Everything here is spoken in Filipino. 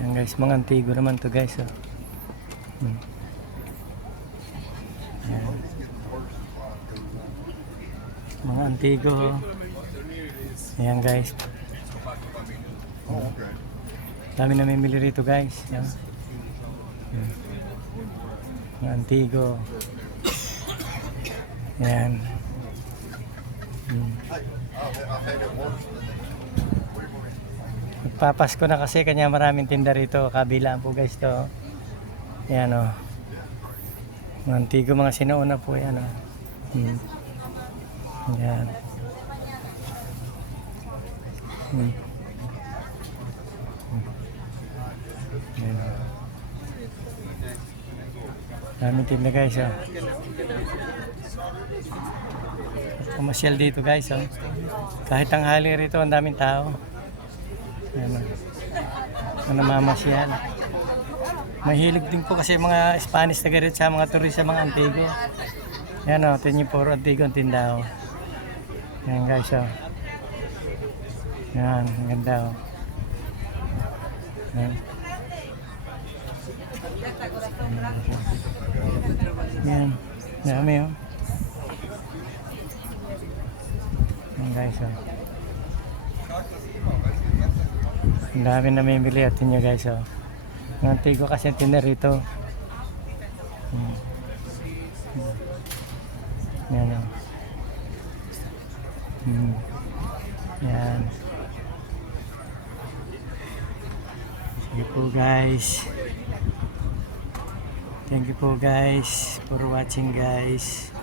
Yan guys, mga antigo naman to guys. Oh. Yan. Mga antigo. Ayan guys. Dami namimili rito guys. Yan. Yan. Mga antigo. Yan. Magpapasko na kasi kanya maraming tinda rito. Kabilaan po guys to. Yan o. Mga antigo, mga sinauna po yan o. Yan. Yan o. Daming tinda guys o. Komersyal dito guys o. Kahit tanghali rito ang daming tao. Ayan, namamasyal. Mahilig din po kasi mga Spanish taga rito sa mga turista, mga antigo. Yan o, ito yung puro antigo ang tinda o. Yan guys o. Yan, ang ganda o. Yan. Yan, dami o. Yan guys o. Ang dami namimili at inyo guys oh. Ang antigo kasi ang tinda rito. Yan oh. Yan. Sige po guys. Thank you po guys for watching guys.